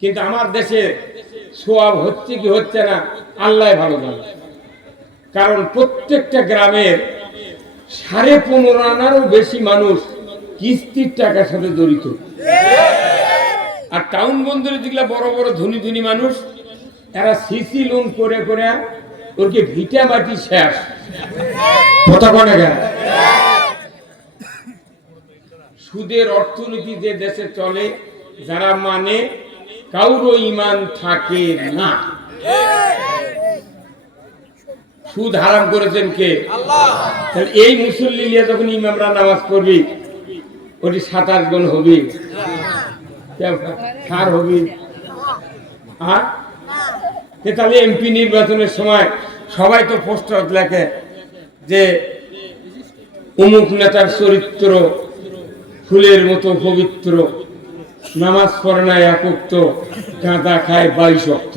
কিন্তু আমার দেশে সোয়াব হচ্ছে কি হচ্ছে না আল্লাহ ভালো জানে। কারণ প্রত্যেকটা গ্রামের 15.5 আনারও বেশি মানুষ কিস্তির টাকার সাথে জড়িত। আর টাউন বন্দরে যেগুলা বড় বড় ধনী ধনী মানুষ, এরা সিসি লোন করে করে ওরকে ভিটা মাটি শেষ। কথা বলে গেল, সুদের অর্থনীতি যে দেশে চলে, যারা মানে কারো ঈমান থাকে না। সুদ হারাম করেছেন কে? আল্লাহ। তাহলে এই মুসল্লি নিয়ে যখন ইমামরা নামাজ পড়বি, ওটি 27 গুণ হবি, কার হবি? তাহলে এমপি নির্বাচনের সময় সবাই তো পোস্টার লেখে যে অমুক নেতার চরিত্র ফুলের মতো পবিত্র, নামাজ পড়ে না 1 ওয়াক্ত, গাঁজা খায় 22 ওয়াক্ত।